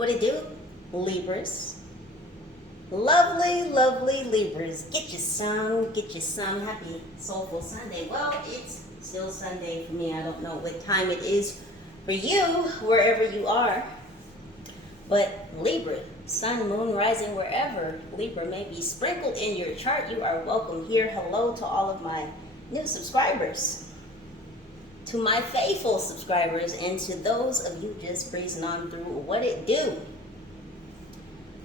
What it do, Libras? Lovely, lovely Libras. Get you some, get you some. Happy Soulful Sunday. Well, it's still Sunday for me. I don't know what time it is for you, wherever you are. But Libra, sun, moon, rising, wherever Libra may be sprinkled in your chart, you are welcome here. Hello to all of my new subscribers, to my faithful subscribers, and to those of you just breezing on through. What it do?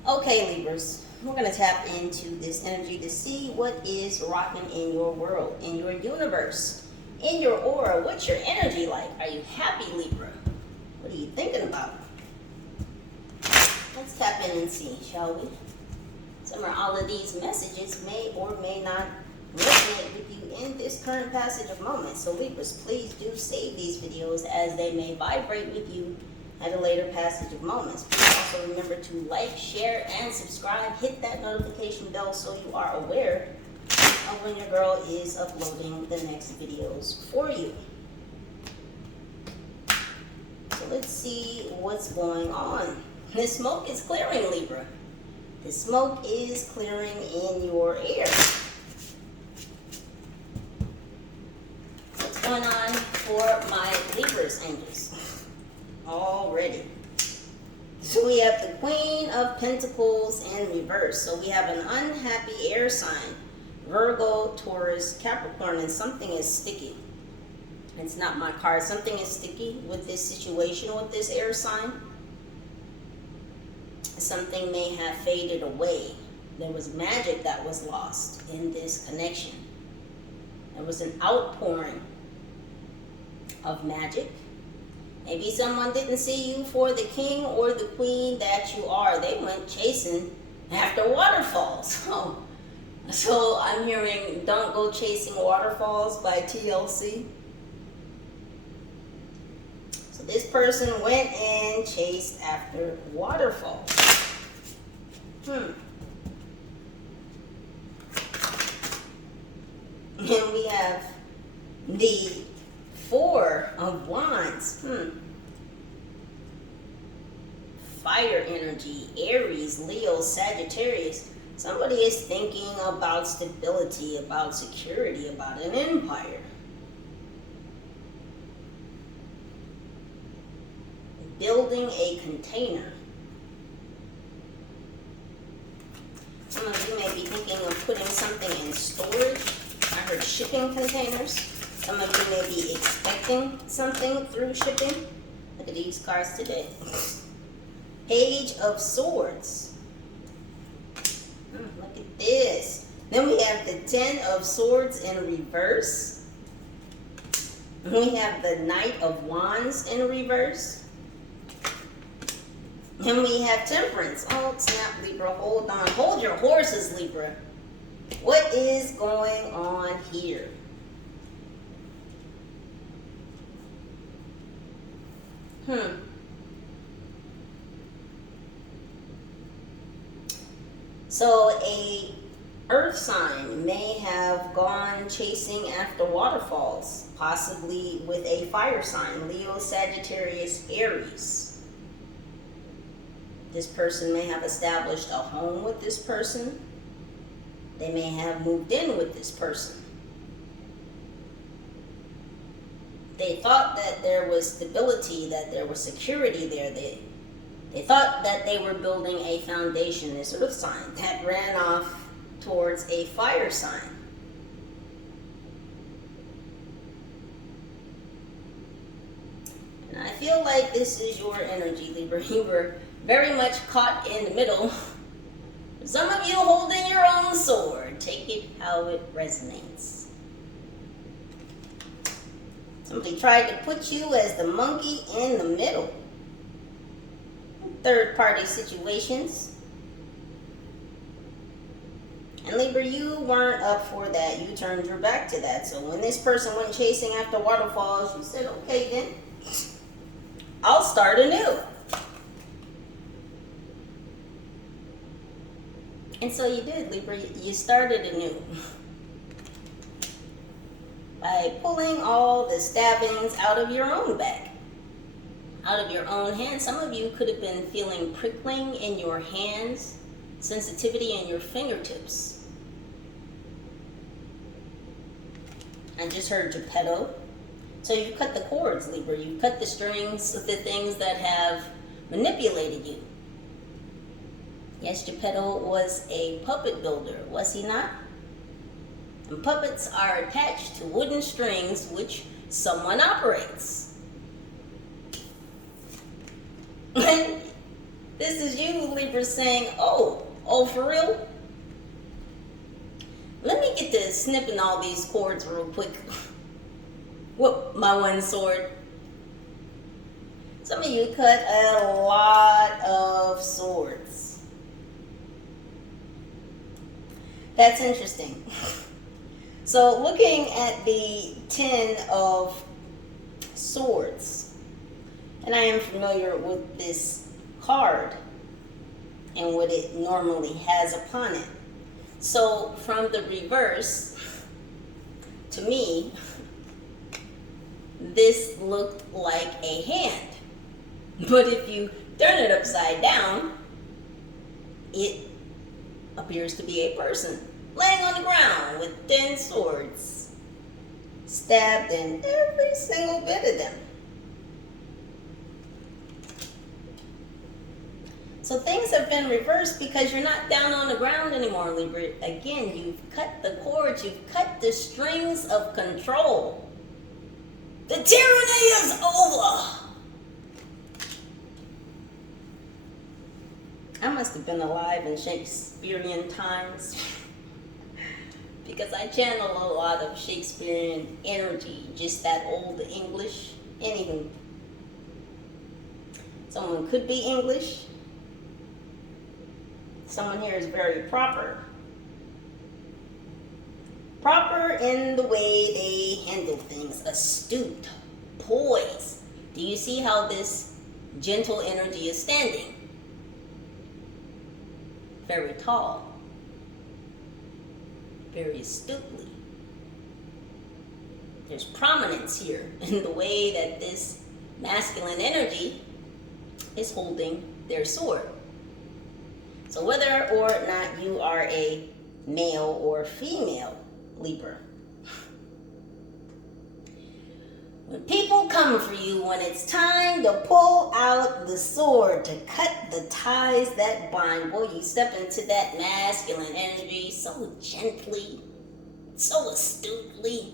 Okay, Libras, we're going to tap into this energy to see what is rocking in your world, in your universe, in your aura. What's your energy like? Are you happy, Libra? What are you thinking about? Let's tap in and see, shall we? Some or all of these messages may or may not resonate with you in this current passage of moments. So Libras, please do save these videos as they may vibrate with you at a later passage of moments. Please also remember to like, share, and subscribe. Hit that notification bell so you are aware of when your girl is uploading the next videos for you. So let's see what's going on. The smoke is clearing, Libra. The smoke is clearing in your air. What's going on for my Libras, angels? Already. So we have the Queen of Pentacles in reverse. So we have an unhappy air sign. Virgo, Taurus, Capricorn, and something is sticky. It's not my card. Something is sticky with this situation, with this air sign. Something may have faded away. There was magic that was lost in this connection. There was an outpouring of magic. Maybe someone didn't see you for the king or the queen that you are. They went chasing after waterfalls. So I'm hearing Don't Go Chasing Waterfalls by TLC. So this person went and chased after waterfalls. And we have the Four of Wands. Fire energy, Aries, Leo, Sagittarius. Somebody is thinking about stability, about security, about an empire. Building a container. Some of you may be thinking of putting something in storage. I heard shipping containers. Some of you may be expecting something through shipping. Look at these cards today. Page of Swords. Look at this. Then we have the Ten of Swords in reverse. We have the Knight of Wands in reverse. And we have Temperance. Oh, snap, Libra. Hold on. Hold your horses, Libra. What is going on here? So a earth sign may have gone chasing after waterfalls, possibly with a fire sign, Leo, Sagittarius, Aries. This person may have established a home with this person. They may have moved in with this person. They thought that there was stability, that there was security there. They thought that they were building a foundation, this earth sign, that ran off towards a fire sign. And I feel like this is your energy, Libra. You were very much caught in the middle. Some of you holding your own sword. Take it how it resonates. Somebody tried to put you as the monkey in the middle. Third-party situations. And Libra, you weren't up for that. You turned your back to that. So when this person went chasing after waterfalls, you said, okay then, I'll start anew. And so you did, Libra. You started anew. By pulling all the stabbings out of your own back. out of your own hand. Some of you could have been feeling prickling in your hands, sensitivity in your fingertips. I just heard Geppetto. So you cut the cords, Libra. You cut the strings of the things that have manipulated you. Yes, Geppetto was a puppet builder, was he not? And puppets are attached to wooden strings which someone operates. And this is you, Libra, saying, oh, for real? Let me get to snipping all these cords real quick. Whoop, my one sword. Some of you cut a lot of swords. That's interesting. So looking at the 10 of swords, and I am familiar with this card and what it normally has upon it. So from the reverse, to me, this looked like a hand. But if you turn it upside down, it appears to be a person laying on the ground with 10 swords, stabbed in every single bit of them. So things have been reversed because you're not down on the ground anymore, Libra. Again, you've cut the cords, you've cut the strings of control. The tyranny is over. I must have been alive in Shakespearean times because I channel a lot of Shakespearean energy, just that old English. Anywho, someone could be English. Someone here is very proper. Proper in the way they handle things. Astute. Poised. Do you see how this gentle energy is standing? Very tall. Very astutely. There's prominence here in the way that this masculine energy is holding their sword. So whether or not you are a male or female Libra, when people come for you, when it's time to pull out the sword to cut the ties that bind, boy, you step into that masculine energy so gently, so astutely.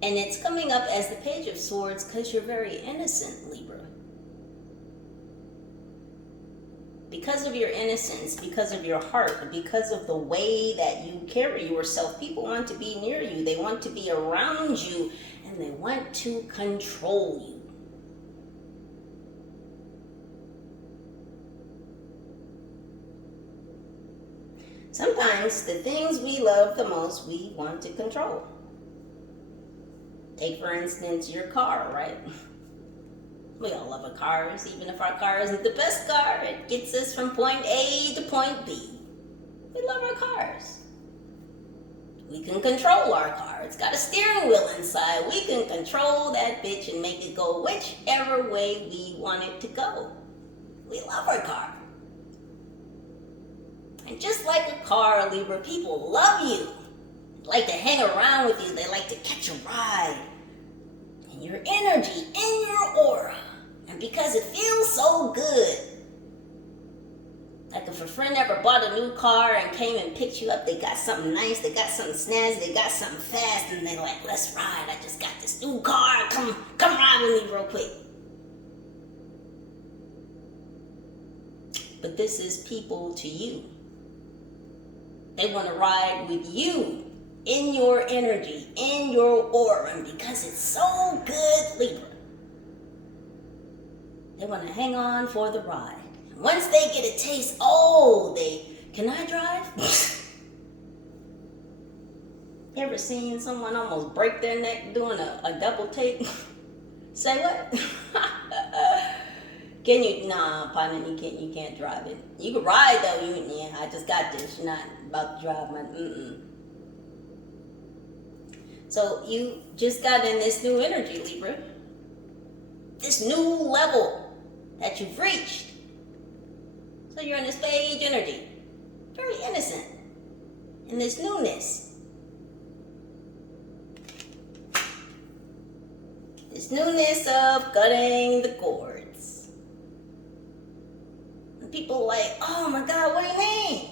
And it's coming up as the Page of Swords because you're very innocent, Libra. Because of your innocence, because of your heart, because of the way that you carry yourself, people want to be near you, they want to be around you, and they want to control you. Sometimes the things we love the most, we want to control. Take, for instance, your car, right? We all love our cars, even if our car isn't the best car. It gets us from point A to point B. We love our cars. We can control our car. It's got a steering wheel inside. We can control that bitch and make it go whichever way we want it to go. We love our car. And just like a car, Libra, people love you. They like to hang around with you. They like to catch a ride. And your energy in your aura. And because it feels so good. Like if a friend ever bought a new car and came and picked you up, they got something nice, they got something snazzy, they got something fast, and they're like, let's ride. I just got this new car. Come ride with me real quick. But this is people to you. They want to ride with you in your energy, in your aura, and because it's so good, Libra. They want to hang on for the ride. Once they get a taste, can I drive? You ever seen someone almost break their neck doing a double take? Say what? Can you? Nah, partner, you can't drive it. You can ride though. I just got this. You're not about to drive my. So you just got in this new energy, Libra. This new level that you've reached. So you're in this phage energy. Very innocent. In this newness. This newness of cutting the cords. And people are like, oh my God, what do you mean?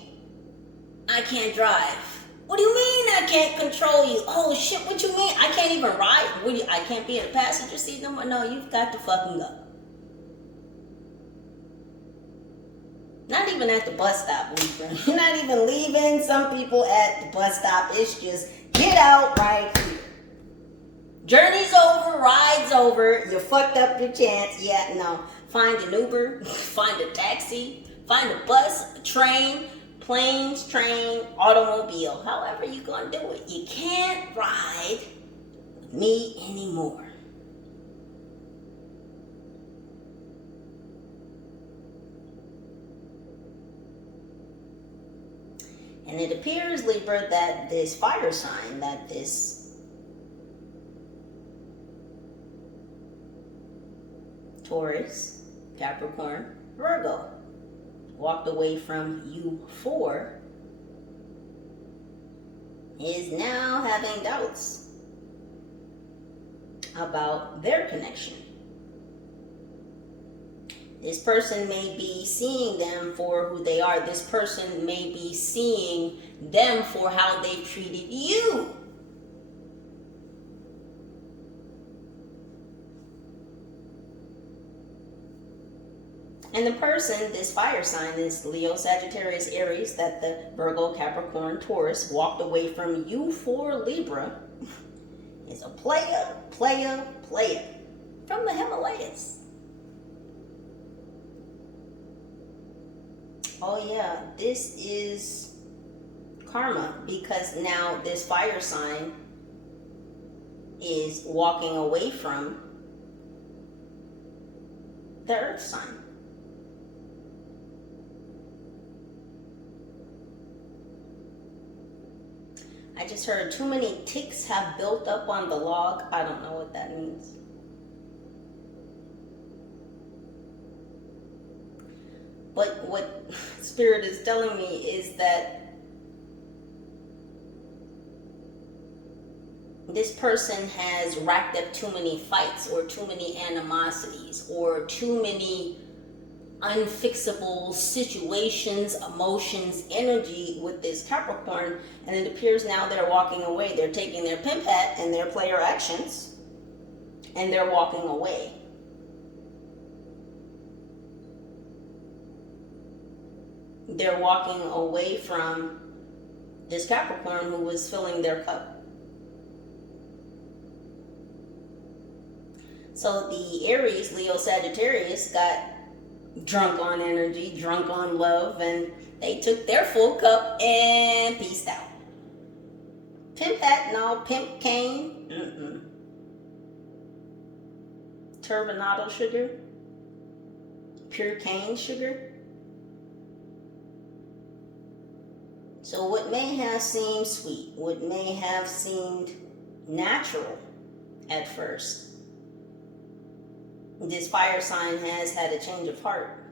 I can't drive. What do you mean I can't control you? Oh shit, what you mean? I can't even ride? I can't be in the passenger seat no more? No, you've got to fucking go. Not even at the bus stop, Libra. You're not even leaving some people at the bus stop. It's just get out right here. Journey's over, ride's over. You fucked up your chance. Yeah, no. Find an Uber, find a taxi, find a bus, a train, planes, train, automobile. However you're gonna do it. You can't ride with me anymore. And it appears, Libra, that this fire sign, that this Taurus, Capricorn, Virgo, walked away from you for, is now having doubts about their connection. This person may be seeing them for who they are. This person may be seeing them for how they treated you. And the person, this fire sign, this Leo, Sagittarius, Aries, that the Virgo, Capricorn, Taurus walked away from you for, Libra, is a player from the Himalayas. Oh yeah, this is karma, because now this fire sign is walking away from the earth sign. I just heard too many ticks have built up on the log. I don't know what that means. But what Spirit is telling me is that this person has racked up too many fights or too many animosities or too many unfixable situations, emotions, energy with this Capricorn, and it appears now they're walking away. They're taking their pimp hat and their player actions and they're walking away. They're walking away from this Capricorn who was filling their cup. So the Aries, Leo, Sagittarius got drunk on energy, drunk on love, and they took their full cup and peaced out. Pimp hat, no. Pimp cane, turbinado sugar, pure cane sugar. So what may have seemed sweet, what may have seemed natural at first, this fire sign has had a change of heart.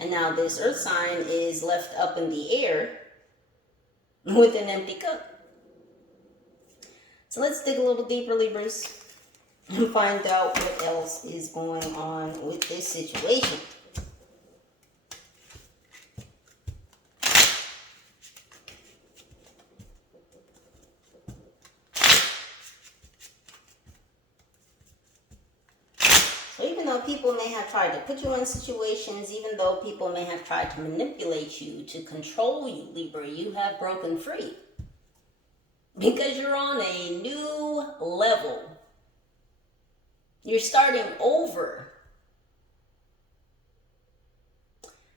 And now this earth sign is left up in the air with an empty cup. So let's dig a little deeper, Libras, and find out what else is going on with this situation. People may have tried to put you in situations, even though people may have tried to manipulate you, to control you, Libra, you have broken free. Because you're on a new level. You're starting over.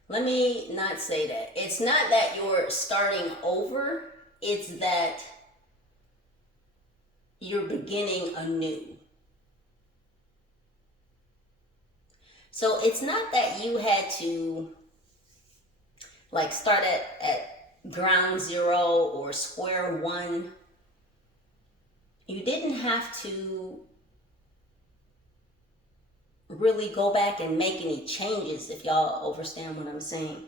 Let me not say that. It's not that you're starting over, it's that you're beginning anew. So it's not that you had to like start at ground zero or square one. You didn't have to really go back and make any changes, if y'all understand what I'm saying.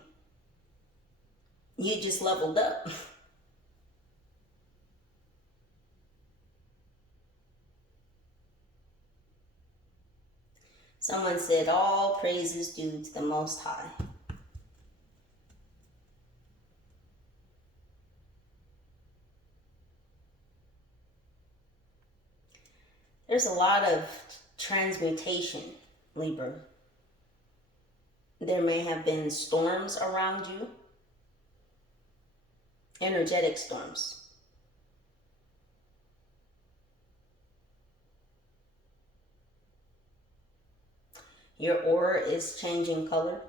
You just leveled up. Someone said, all praises due to the Most High. There's a lot of transmutation, Libra. There may have been storms around you, energetic storms. Your aura is changing color.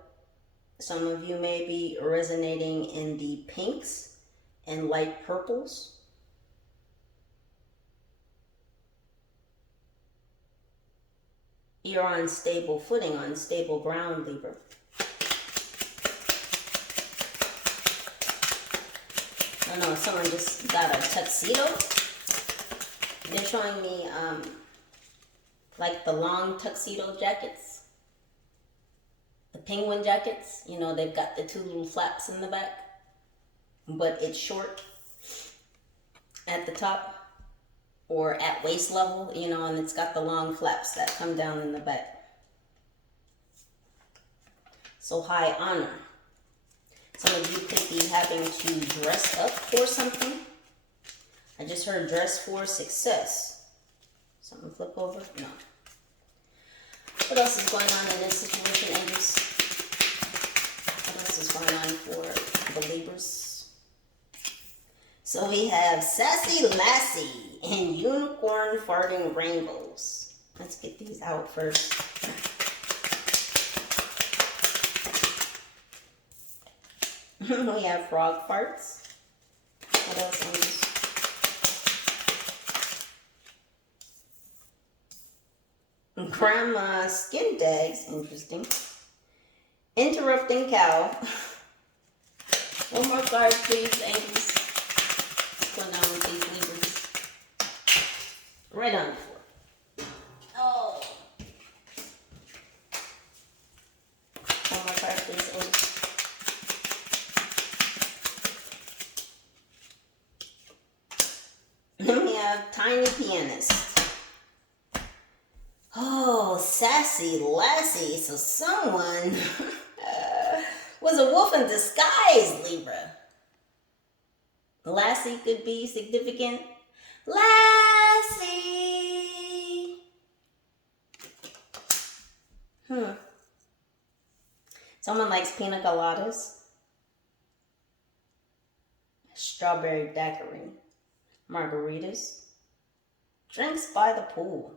Some of you may be resonating in the pinks and light purples. You're on stable footing, on stable ground, Libra. I don't know, someone just got a tuxedo. They're showing me like the long tuxedo jackets. The penguin jackets. You know, they've got the two little flaps in the back. But it's short at the top. Or at waist level, you know, and it's got the long flaps that come down in the back. So high honor. Some of you could be having to dress up for something. I just heard dress for success. Something flip over? No. What else is going on in this situation, Angels? What else is going on for the Libras? So we have Sassy Lassie and Unicorn Farting Rainbows. Let's get these out first. We have Frog Farts. What else on this? Grandma Skin Tags. Interesting. Interrupting Cow. One more card, please, Angels. Going down with these Libras. Right on the floor. Oh. One more card, please, Angels. Then we have Tiny Pianist. Oh, Sassy Lassie. So someone was a wolf in disguise, Libra. Lassie could be significant. Lassie. Someone likes pina coladas. Strawberry daiquiri. Margaritas. Drinks by the pool.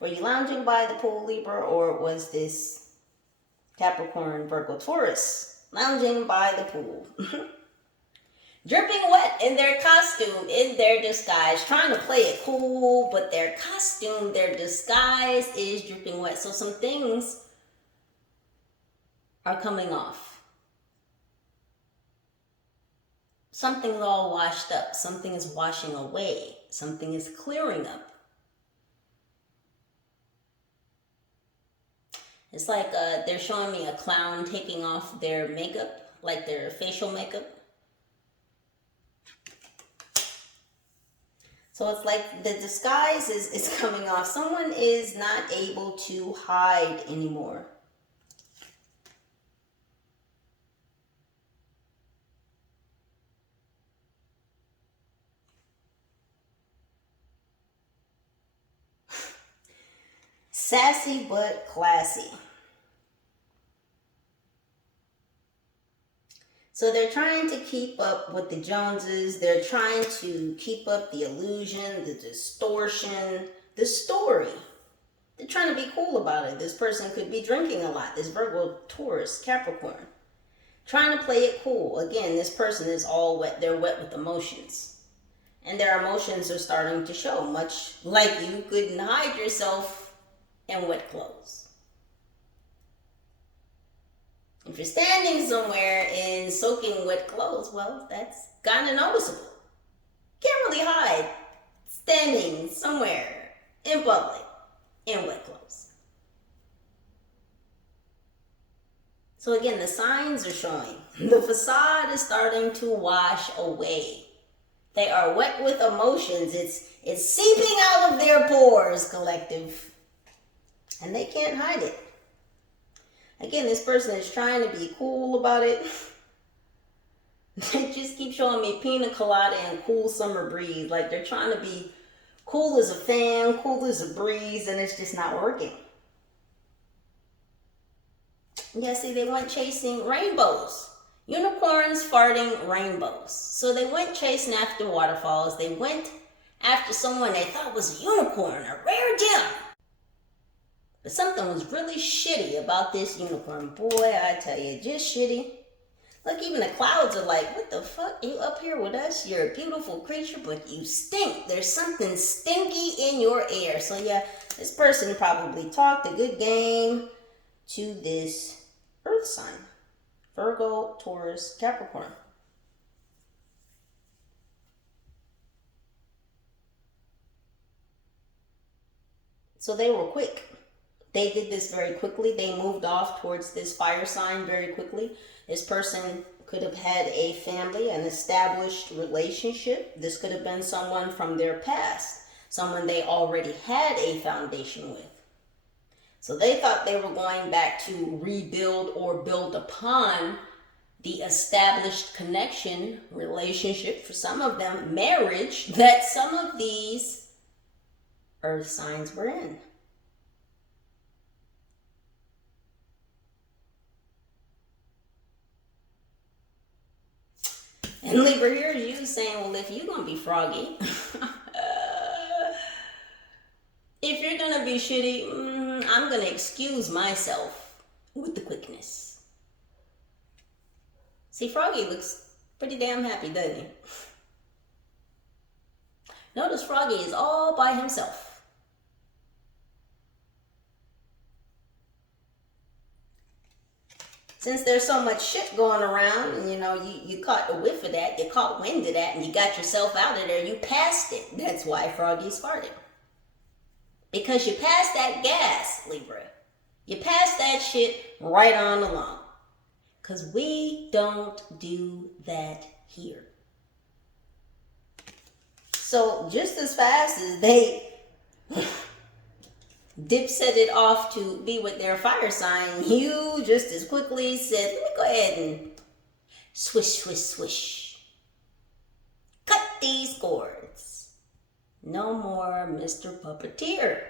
Were you lounging by the pool, Libra, or was this Capricorn, Virgo, Taurus lounging by the pool? Dripping wet in their costume, in their disguise, trying to play it cool, but their costume, their disguise is dripping wet. So some things are coming off. Something's all washed up. Something is washing away. Something is clearing up. It's like they're showing me a clown taking off their makeup, like their facial makeup. So it's like the disguise is coming off. Someone is not able to hide anymore. Sassy but classy. So they're trying to keep up with the Joneses. They're trying to keep up the illusion, the distortion, the story. They're trying to be cool about it. This person could be drinking a lot. This Virgo, Taurus, Capricorn. Trying to play it cool. Again, this person is all wet. They're wet with emotions. And their emotions are starting to show, much like you couldn't hide yourself in wet clothes. If you're standing somewhere in soaking wet clothes, well, that's kind of noticeable. Can't really hide standing somewhere in public in wet clothes. So again, the signs are showing. The facade is starting to wash away. They are wet with emotions. It's seeping out of their pores, collective. And they can't hide it. Again, this person is trying to be cool about it. They just keep showing me pina colada and cool summer breeze. Like they're trying to be cool as a fan, cool as a breeze, and it's just not working. Yeah, see, they went chasing rainbows. Unicorns farting rainbows. So they went chasing after waterfalls. They went after someone they thought was a unicorn, a rare gem. But something was really shitty about this unicorn. Boy, I tell you, just shitty. Look, even the clouds are like, what the fuck? You up here with us? You're a beautiful creature, but you stink. There's something stinky in your air. So yeah, this person probably talked a good game to this earth sign. Virgo, Taurus, Capricorn. So they were quick. They did this very quickly. They moved off towards this fire sign very quickly. This person could have had a family, an established relationship. This could have been someone from their past, someone they already had a foundation with. So they thought they were going back to rebuild or build upon the established connection, relationship, for some of them, marriage, that some of these earth signs were in. And Libra, here's you saying, well, if you're going to be froggy, if you're going to be shitty, I'm going to excuse myself with the quickness. See, Froggy looks pretty damn happy, doesn't he? Notice Froggy is all by himself. Since there's so much shit going around, and you caught a whiff of that, you caught wind of that, and you got yourself out of there, you passed it. That's why Froggy's farting. Because you passed that gas, Libra. You passed that shit right on along. Because we don't do that here. So just as fast as they dipset it off to be with their fire sign, you just as quickly said, let me go ahead and swish, swish, swish. Cut these cords. No more Mr. Puppeteer.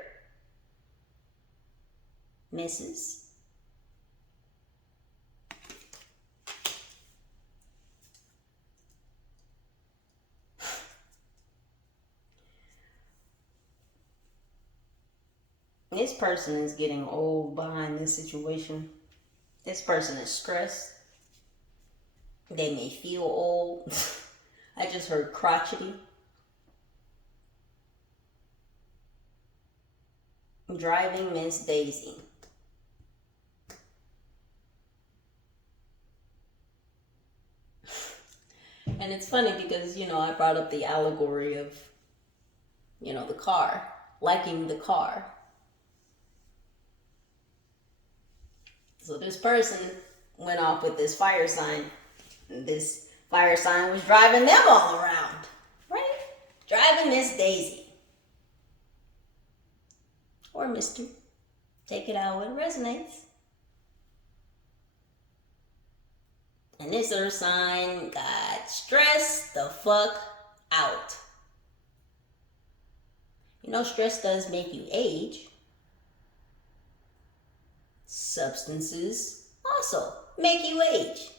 Mrs. This person is getting old behind this situation. This person is stressed. They may feel old. I just heard crotchety. Driving Miss Daisy. And it's funny because, I brought up the allegory of, the car, liking the car. So this person went off with this fire sign. This fire sign was driving them all around, right? Driving Miss Daisy. Or Mr. Take it out when it resonates. And this earth sign got stressed the fuck out. Stress does make you age. Substances also make you age.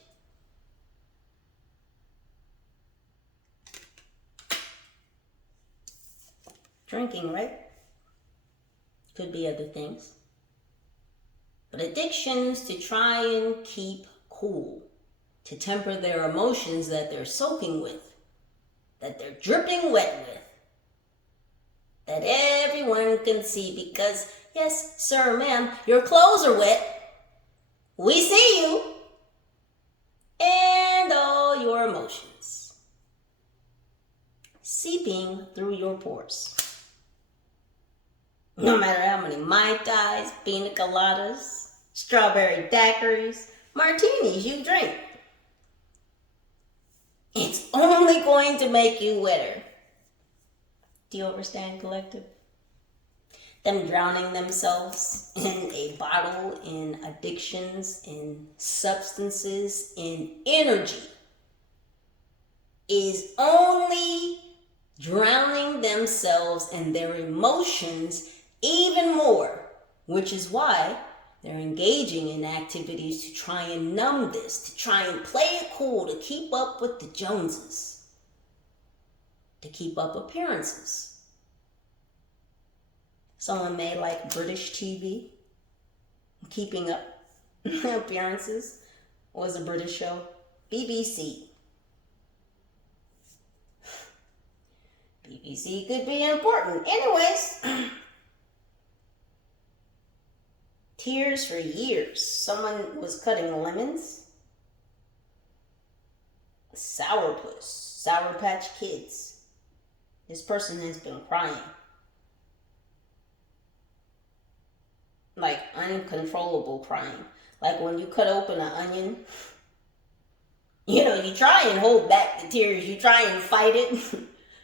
Drinking, right? Could be other things. But addictions to try and keep cool, to temper their emotions that they're soaking with, that they're dripping wet with, that everyone can see because, yes, sir, ma'am, your clothes are wet. We see you. and all your emotions seeping through your pores. No matter how many Mai Tais, pina coladas, strawberry daiquiris, martinis you drink, it's only going to make you wetter. Do you understand, collective? Them drowning themselves in a bottle, in addictions, in substances, in energy, is only drowning themselves and their emotions even more, which is why they're engaging in activities to try and numb this, to try and play it cool, to keep up with the Joneses, to keep up appearances. Someone may like British TV, Keeping Up Appearances was a British show. BBC. BBC could be important. Anyways, tears for years. Someone was cutting lemons. Sourpuss, Sour Patch Kids. This person has been crying. Like uncontrollable crying. Like when you cut open an onion, you know, you try and hold back the tears. You try and fight it.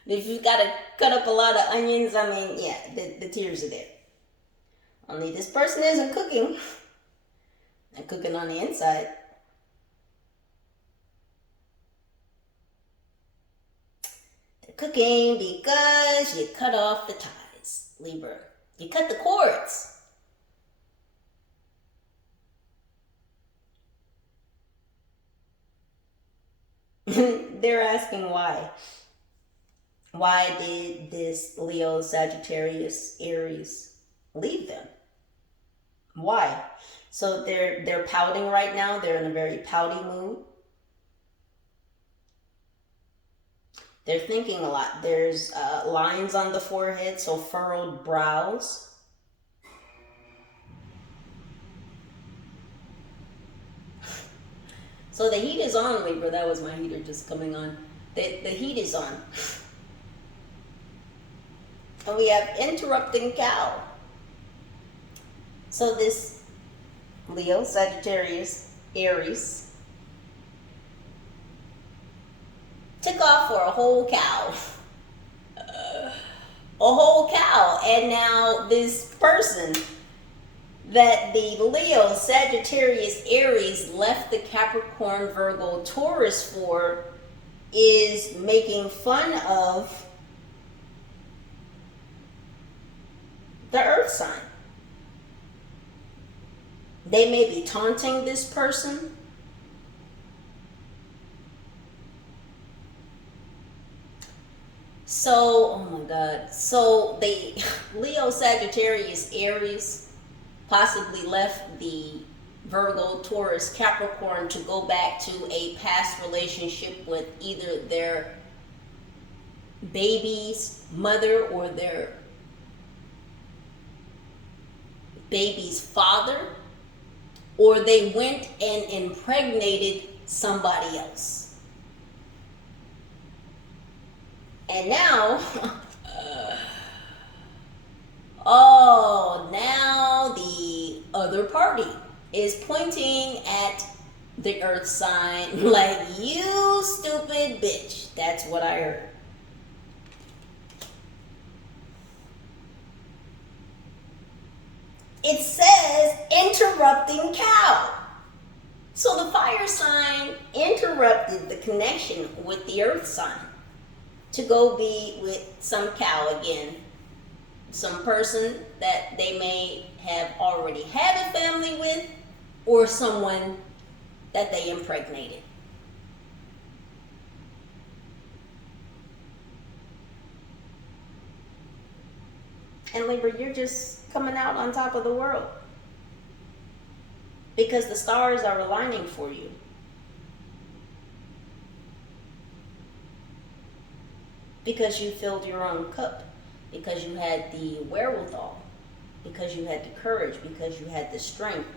If you gotta cut up a lot of onions, I mean, yeah, the tears are there. Only this person isn't cooking. They're cooking on the inside. They're cooking because you cut off the ties, Libra. You cut the cords. They're asking why. Why did this Leo, Sagittarius, Aries leave them? Why? So they're pouting right now. They're in a very pouty mood. They're thinking a lot. There's lines on the forehead, so furrowed brows. So the heat is on, Libra. That was my heater just coming on. The heat is on. And we have interrupting cow. So this Leo, Sagittarius, Aries took off for a whole cow. A whole cow. And now this person that the Leo, Sagittarius, Aries left the Capricorn, Virgo, Taurus for is making fun of the earth sign. They may be taunting this person. So, oh my God. So they, Leo, Sagittarius, Aries possibly left the Virgo, Taurus, Capricorn to go back to a past relationship with either their baby's mother or their baby's father, or they went and impregnated somebody else. And now, now the other party is pointing at the earth sign like, you stupid bitch. That's what I heard. It says interrupting cow. So the fire sign interrupted the connection with the earth sign to go be with some cow again. Some person that they may have already had a family with, or someone that they impregnated. And Libra, you're just coming out on top of the world because the stars are aligning for you. Because you filled your own cup, because you had the wherewithal, because you had the courage, because you had the strength,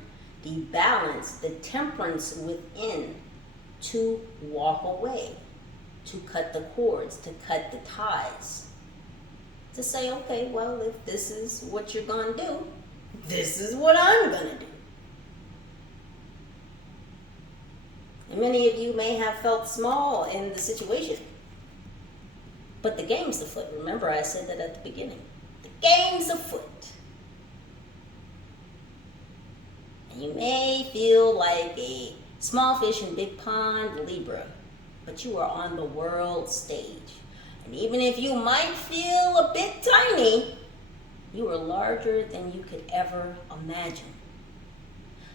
the balance, the temperance within to walk away, to cut the cords, to cut the ties. To say, okay, well, if this is what you're going to do, this is what I'm going to do. And many of you may have felt small in the situation. But the game's afoot. Remember, I said that at the beginning. The game's afoot. And you may feel like a small fish in big pond, Libra, but you are on the world stage. And even if you might feel a bit tiny, you are larger than you could ever imagine.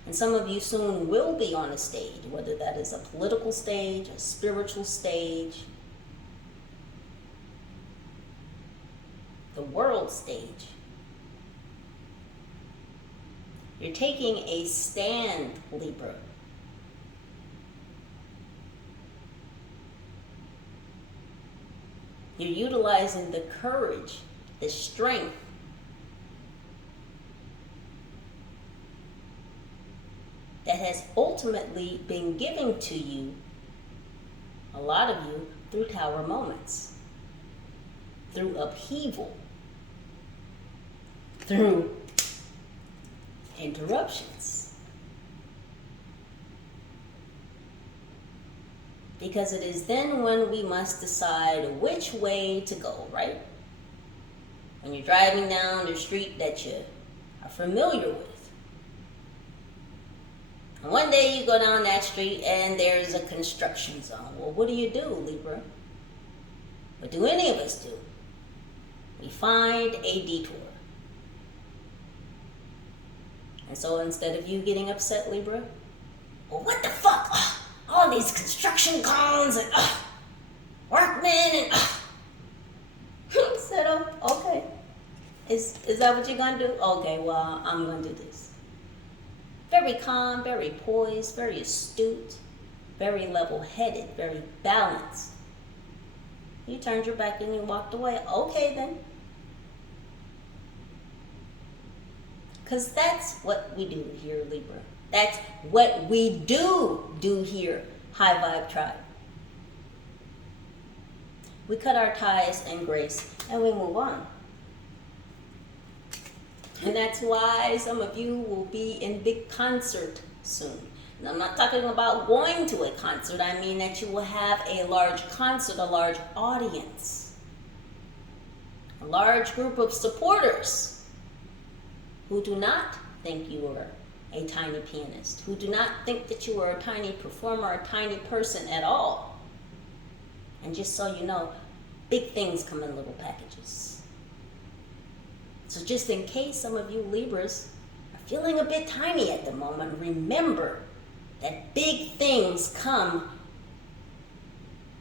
And some of you soon will be on a stage, whether that is a political stage, a spiritual stage, the world stage. You're taking a stand, Libra. You're utilizing the courage, the strength, that has ultimately been given to you, a lot of you, through tower moments, through upheaval, through interruptions. Because it is then when we must decide which way to go, right? When you're driving down the street that you are familiar with. And one day you go down that street and there's a construction zone. Well, what do you do, Libra? What do any of us do? We find a detour. And so instead of you getting upset, Libra, well, what the fuck? All these construction cones and workmen and said, oh, okay. Is that what you're gonna do? Okay, well, I'm gonna do this. Very calm, very poised, very astute, very level-headed, very balanced. You turned your back and you walked away. Okay, then. Because that's what we do here, Libra. That's what we do here, High Vibe Tribe. We cut our ties and grace and we move on. And that's why some of you will be in big concert soon. And I'm not talking about going to a concert. I mean that you will have a large concert, a large audience, a large group of supporters who do not think you are a tiny pianist, who do not think that you are a tiny performer, a tiny person at all. And just so you know, big things come in little packages. So just in case some of you Libras are feeling a bit tiny at the moment, remember that big things come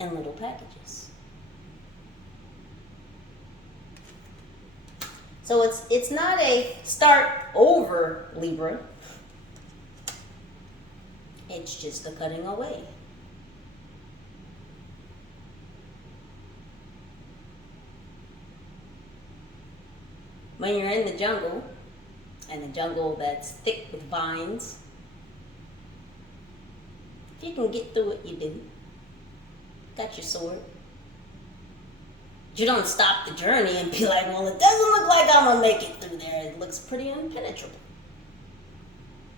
in little packages. So it's not a start over, Libra. It's just a cutting away. When you're in the jungle, and the jungle that's thick with vines, if you can get through it, you do. Got your sword. You don't stop the journey and be like, well, it doesn't look like I'm gonna make it through there. It looks pretty impenetrable.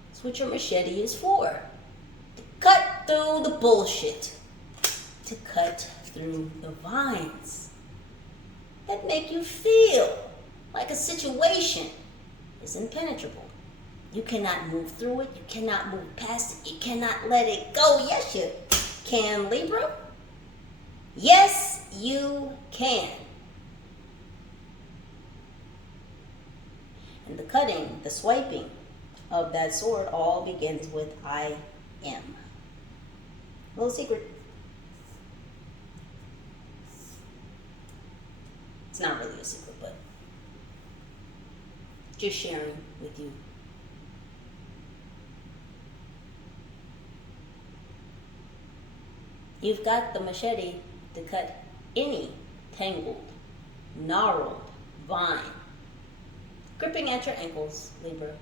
That's what your machete is for. To cut through the bullshit. To cut through the vines that make you feel like a situation is impenetrable. You cannot move through it. You cannot move past it. You cannot let it go. Yes, you can, Libra. Yes, you can. And the cutting, the swiping of that sword all begins with I am. Little secret. It's not really a secret, but just sharing with you. You've got the machete to cut any tangled, gnarled vine gripping at your ankles, Libra,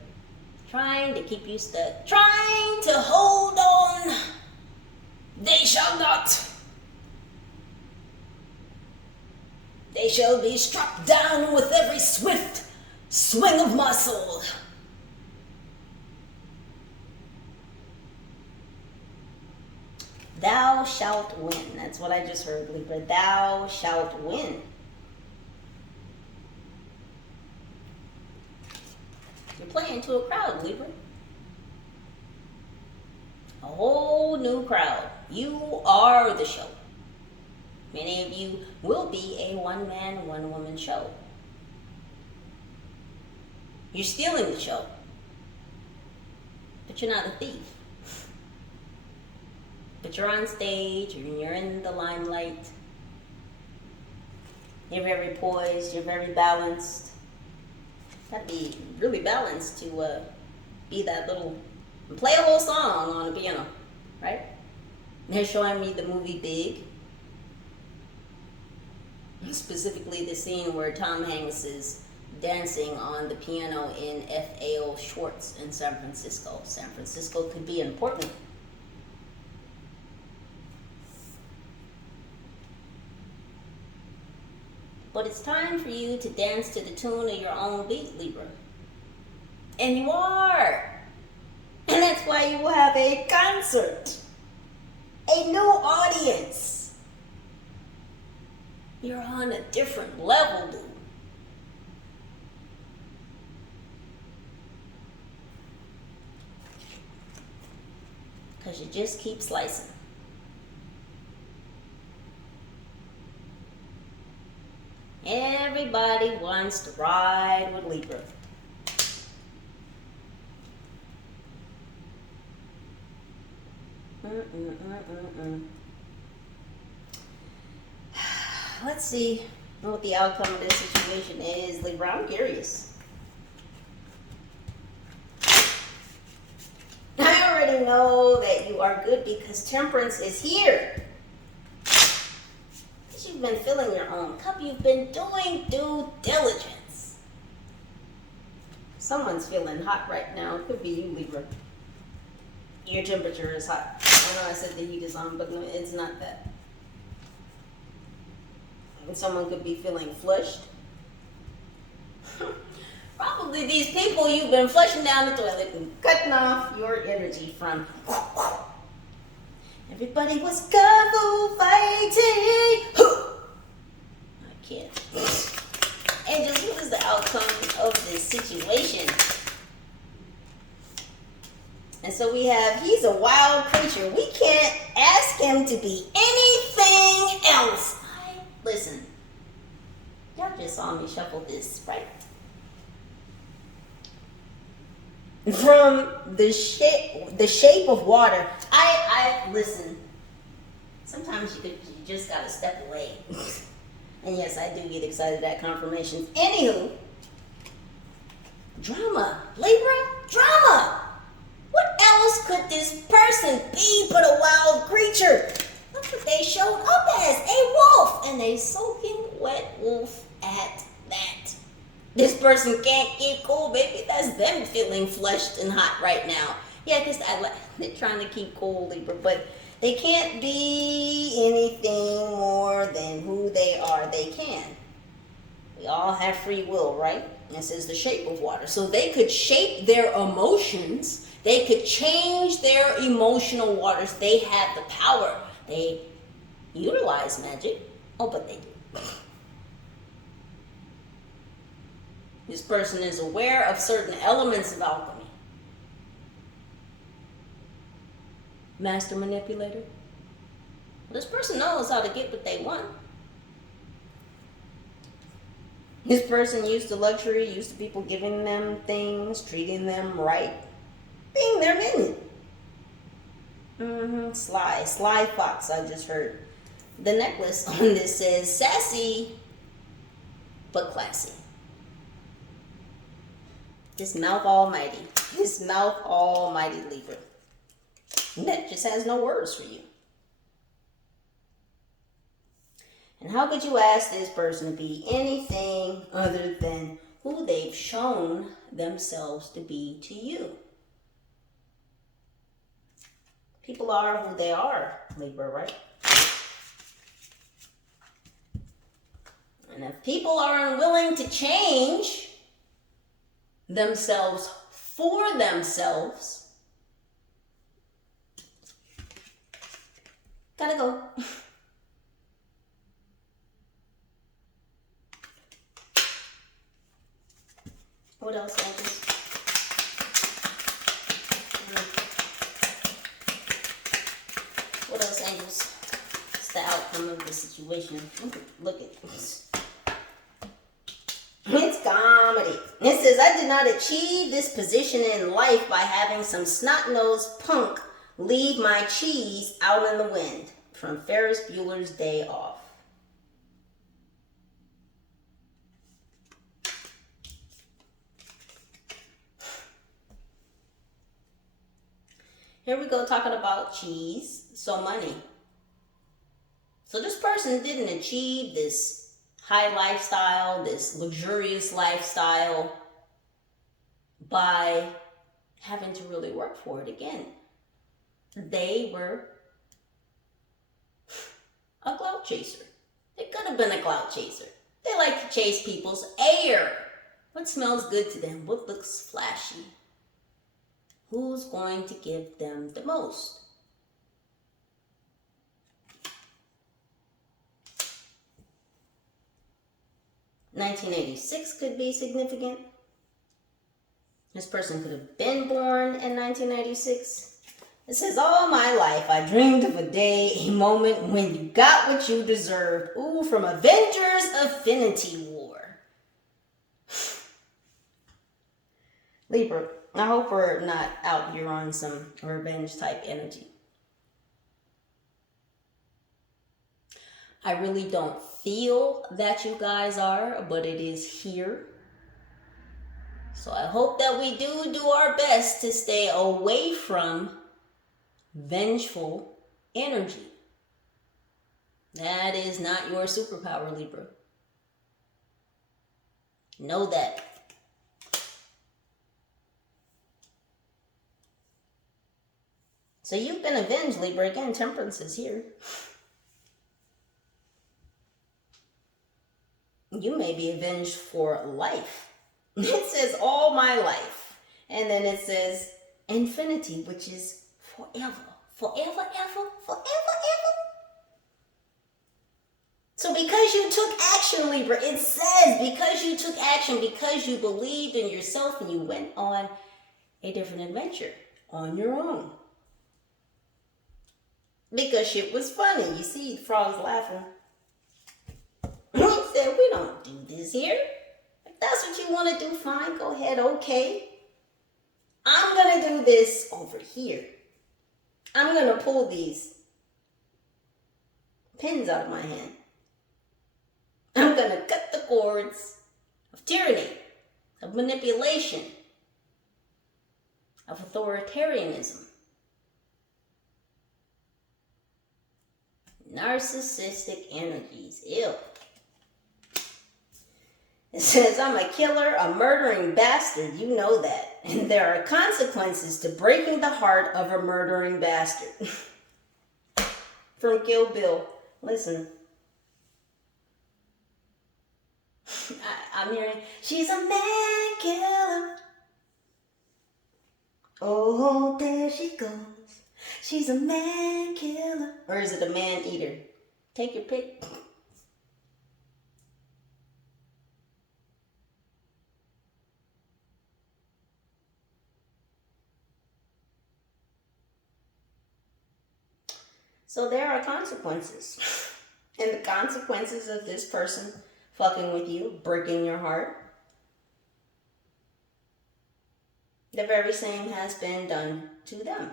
trying to keep you stuck, trying to hold on They shall not. They shall be struck down with every swift swing of my sword. Thou shalt win. That's what I just heard, Libra. Thou shalt win. You're playing to a crowd, Libra. A whole new crowd. You are the show. Many of you will be a one-man, one-woman show. You're stealing the show. But you're not a thief. But you're on stage and you're in the limelight. You're very poised, you're very balanced. Gotta be really balanced to be that little, play a whole song on the piano, right? They're showing me the movie Big. Specifically the scene where Tom Hanks is dancing on the piano in F.A.O. Schwartz in San Francisco. San Francisco could be important. But it's time for you to dance to the tune of your own beat, Libra. And you are. And that's why you will have a concert. A new audience. You're on a different level, dude. Because you just keep slicing. Everybody wants to ride with Libra. Let's see what the outcome of this situation is, Libra. I'm curious. I already know that you are good because Temperance is here. You've been filling your own cup. You've been doing due diligence. Someone's feeling hot right now. It could be you, Libra. Your temperature is hot. I know I said the heat is on, but no, it's not that. And someone could be feeling flushed. Probably these people you've been flushing down the toilet and cutting off your energy from. Everybody was kung fu fighting. I can't. Angels, what is the outcome of this situation? And so we have, he's a wild creature. We can't ask him to be anything else. Listen, y'all just saw me shuffle this, right? From the shape of water. I listen. Sometimes you just gotta step away. And yes, I do get excited at confirmations. Anywho, drama, Libra, drama. What else could this person be but a wild creature? Look what they showed up as, a wolf, and a soaking wet wolf at that. This person can't keep cool, baby. That's them feeling flushed and hot right now. Yeah, because they're trying to keep cool, Libra, but they can't be anything more than who they are. They can. We all have free will, right? This is the shape of water. So they could shape their emotions. They could change their emotional waters. They have the power. They utilize magic. Oh, but they do. This person is aware of certain elements of alchemy. Master manipulator. This person knows how to get what they want. This person used to luxury, used to people giving them things, treating them right, being their minion. Sly fox, I just heard. The necklace on this says sassy, but classy. His mouth almighty. His mouth almighty, Libra. And that just has no words for you. And how could you ask this person to be anything other than who they've shown themselves to be to you? People are who they are, Libra, right? And if people are unwilling to change themselves for themselves, gotta go. What else, angels? What else, angels? It's the outcome of the situation. Look at this. It's comedy. It says, I did not achieve this position in life by having some snot-nosed punk leave my cheese out in the wind. From Ferris Bueller's Day Off. Here we go talking about cheese. So money. So this person didn't achieve this high lifestyle, this luxurious lifestyle by having to really work for it again. They were a clout chaser. They could have been a clout chaser. They like to chase people's air. What smells good to them? What looks flashy? Who's going to give them the most? (1986) could be significant. This person could have been born in 1986. It says, all my life I dreamed of a day, a moment when you got what you deserved. Ooh, from Avengers Affinity War. Libra, I hope we're not out here on some revenge type energy. I really don't feel that you guys are, but it is here. So I hope that we do our best to stay away from vengeful energy. That is not your superpower, Libra. Know that. So you've been avenged, Libra. Again, Temperance is here. You may be avenged for life. It says all my life. And then it says infinity, which is forever. Forever, ever, forever, ever. So because you took action, Libra, it says because you took action, because you believed in yourself and you went on a different adventure on your own. Because shit was funny. You see the frogs laughing. He said, we don't do this here. If that's what you want to do, fine, go ahead, okay. I'm going to do this over here. I'm going to pull these pins out of my hand. I'm going to cut the cords of tyranny, of manipulation, of authoritarianism, narcissistic energies. Ew. It says, I'm a killer, a murdering bastard. You know that. And there are consequences to breaking the heart of a murdering bastard. From Kill Bill. Listen. I'm hearing, she's a man killer. Oh, there she goes. She's a man killer. Or is it a man eater? Take your pick. So there are consequences. And the consequences of this person fucking with you, breaking your heart, the very same has been done to them.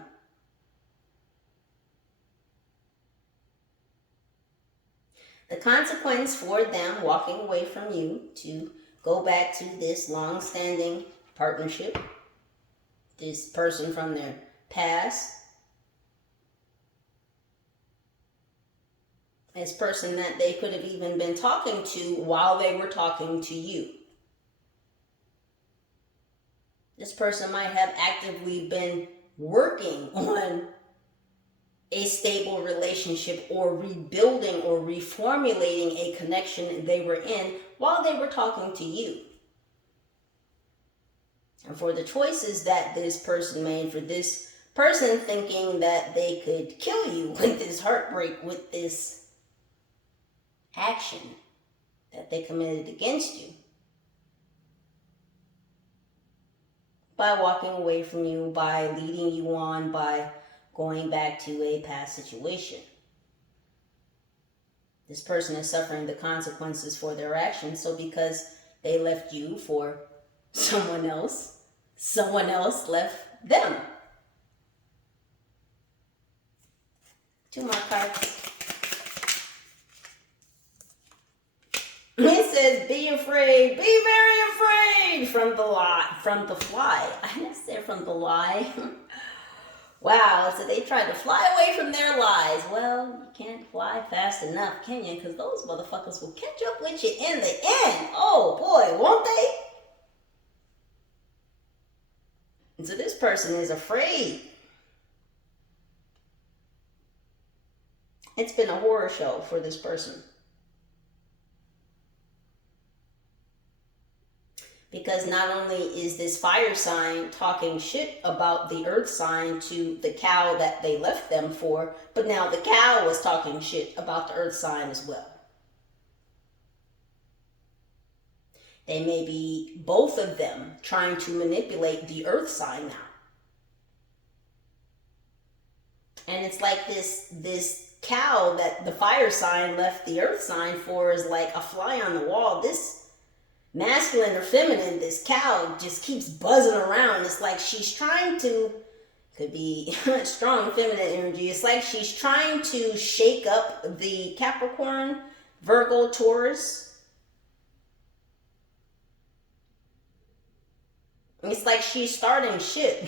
The consequence for them walking away from you to go back to this long-standing partnership, this person from their past, this person that they could have even been talking to while they were talking to you. This person might have actively been working on a stable relationship or rebuilding or reformulating a connection they were in while they were talking to you. And for the choices that this person made, for this person thinking that they could kill you with this heartbreak, with this action that they committed against you, by walking away from you, by leading you on, by going back to a past situation. This person is suffering the consequences for their actions. So because they left you for someone else left them. 2 more cards. It says, be afraid, be very afraid from the fly. I didn't say from the lie. Wow, so they tried to fly away from their lies. Well, you can't fly fast enough, can you? Because those motherfuckers will catch up with you in the end. Oh boy, won't they? And so this person is afraid. It's been a horror show for this person. Because not only is this fire sign talking shit about the earth sign to the cow that they left them for, but now the cow was talking shit about the earth sign as well. They may be, both of them, trying to manipulate the earth sign now. And it's like this cow that the fire sign left the earth sign for is like a fly on the wall. This masculine or feminine, this cow just keeps buzzing around. It's like she's trying to, could be strong feminine energy. It's like she's trying to shake up the Capricorn, Virgo, Taurus. It's like she's starting shit,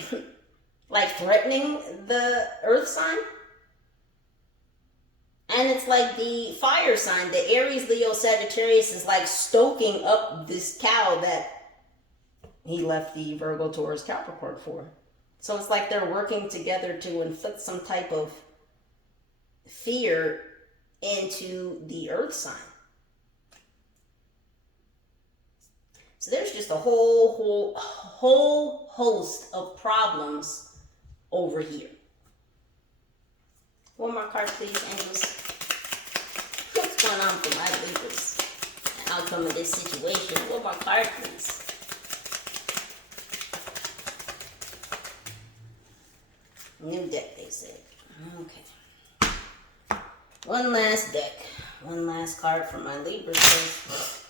like threatening the earth sign. And it's like the fire sign, the Aries, Leo, Sagittarius is like stoking up this cow that he left the Virgo, Taurus, Capricorn for. So it's like they're working together to inflict some type of fear into the earth sign. So there's just a whole host of problems over here. 1 more card, please, angels. What's going on for my Libras? The outcome of this situation. 1 more card, please. New deck, they said. Okay. 1 last deck. 1 last card for my Libras.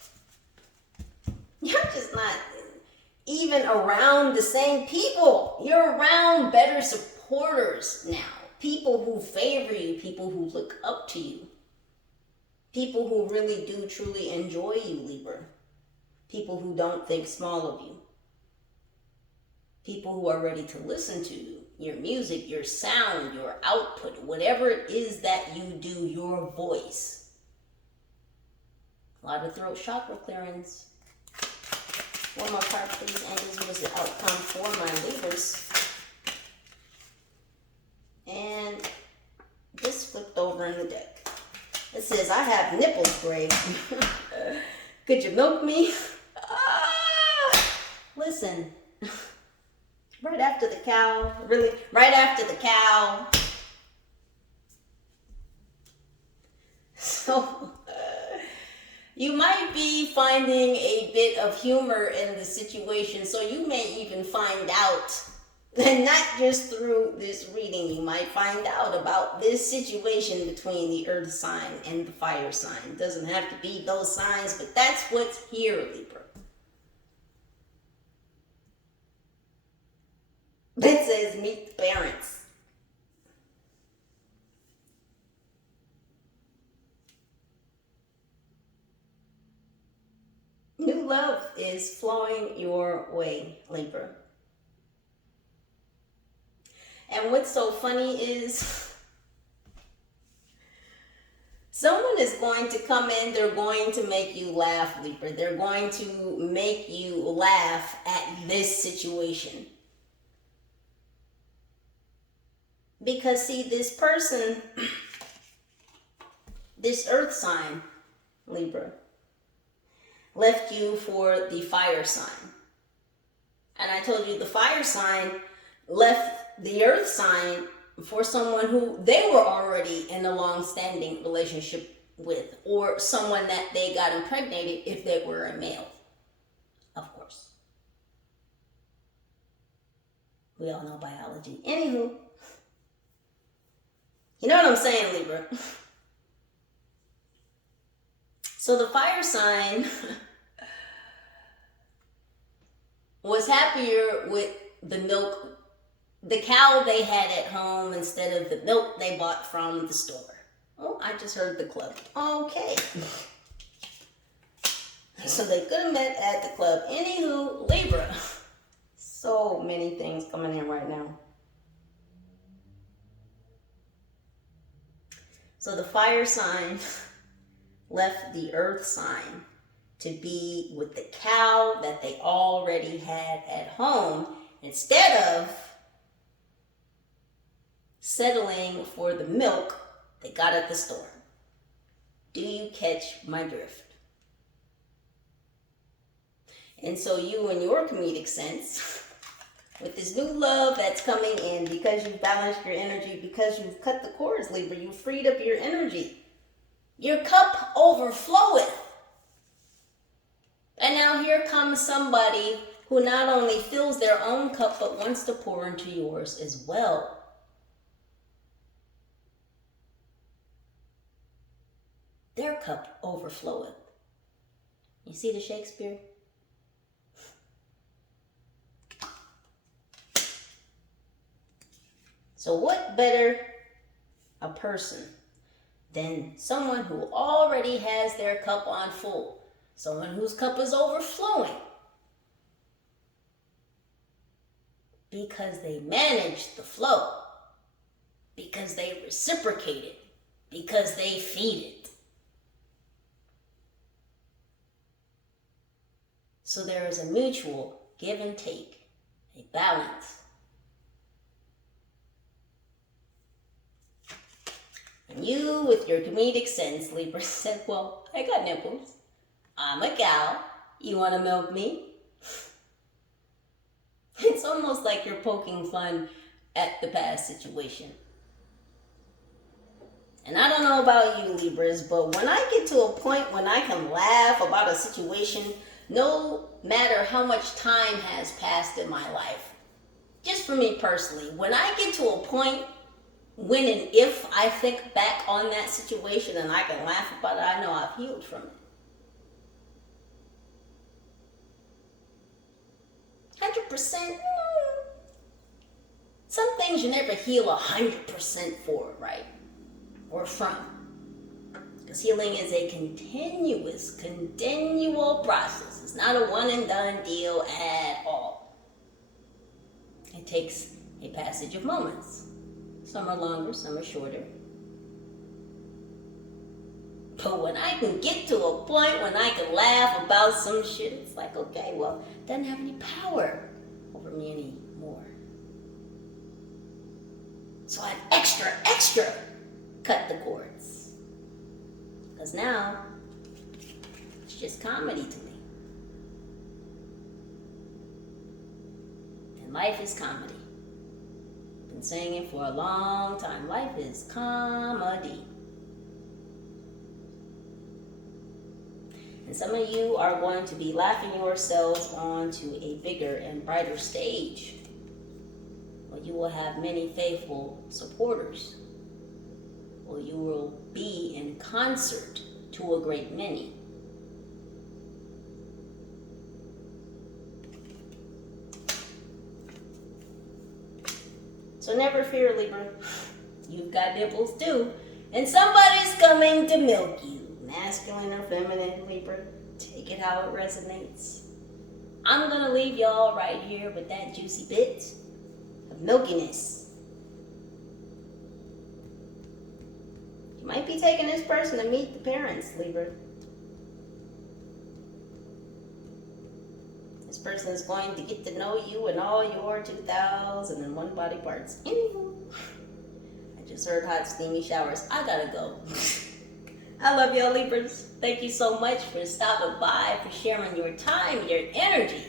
You're just not even around the same people. You're around better supporters now. People who favor you, people who look up to you, people who really do truly enjoy you, Libra, people who don't think small of you, people who are ready to listen to you, your music, your sound, your output, whatever it is that you do, your voice. A lot of throat chakra clearance. 1 more card, please, angels. What is the outcome for my Libras? And this flipped over in the deck. It says, I have nipples, Greg. Could you milk me? Listen, right after the cow, really, right after the cow. So, you might be finding a bit of humor in the situation, so you may even find out. And not just through this reading, you might find out about this situation between the earth sign and the fire sign. It doesn't have to be those signs, but that's what's here, Libra. It says, meet the parents. New love is flowing your way, Libra. And what's so funny is someone is going to come in, they're going to make you laugh, Libra. They're going to make you laugh at this situation. Because see, this person, this earth sign, Libra, left you for the fire sign. And I told you the fire sign left the earth sign for someone who they were already in a long-standing relationship with, or someone that they got impregnated if they were a male, of course. We all know biology. Anywho, you know what I'm saying, Libra? So the fire sign was happier with the milk, the cow they had at home instead of the milk they bought from the store. Oh, I just heard the club. Okay. So they could have met at the club. Anywho, Libra. So many things coming in right now. So the fire sign left the earth sign to be with the cow that they already had at home instead of settling for the milk they got at the store. Do you catch my drift? And so you, in your comedic sense, with this new love that's coming in because you've balanced your energy, because you've cut the cords, Libra, you've freed up your energy. Your cup overfloweth. And now here comes somebody who not only fills their own cup, but wants to pour into yours as well. Their cup overfloweth. You see the Shakespeare? So what better a person than someone who already has their cup on full, someone whose cup is overflowing, because they managed the flow, because they reciprocated, because they feed it. So there is a mutual give and take, a balance. And you, with your comedic sense, Libra, said, well, I got nipples. I'm a cow. You want to milk me? It's almost like you're poking fun at the past situation. And I don't know about you, Libras, but when I get to a point when I can laugh about a situation, no matter how much time has passed in my life, just for me personally, when I get to a point when and if I think back on that situation and I can laugh about it, I know I've healed from it. 100%. Some things you never heal 100% for, right? Or from. Because healing is a continual process. It's not a one and done deal at all. It takes a passage of moments. Some are longer, some are shorter. But when I can get to a point when I can laugh about some shit, it's like, okay, well, it doesn't have any power over me anymore. So I extra cut the cords. Because now, it's just comedy to me. And life is comedy. Been saying it for a long time. Life is comedy. And some of you are going to be laughing yourselves onto a bigger and brighter stage, where you will have many faithful supporters, where you will be in concert to a great many. So never fear, Libra. You've got nipples too. And somebody's coming to milk you. Masculine or feminine, Libra. Take it how it resonates. I'm going to leave y'all right here with that juicy bit of milkiness. You might be taking this person to meet the parents, Libra. This person is going to get to know you and all your 2001 body parts. Anywho, Just heard hot, steamy showers. I gotta go. I love y'all, Libras. Thank you so much for stopping by, for sharing your time, your energy.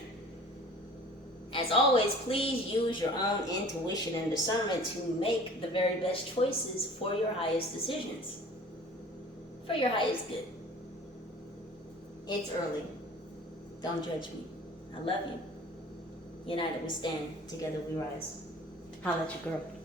As always, please use your own intuition and discernment to make the very best choices for your highest decisions, for your highest good. It's early. Don't judge me. I love you. United we stand. Together we rise. Holla at your girl.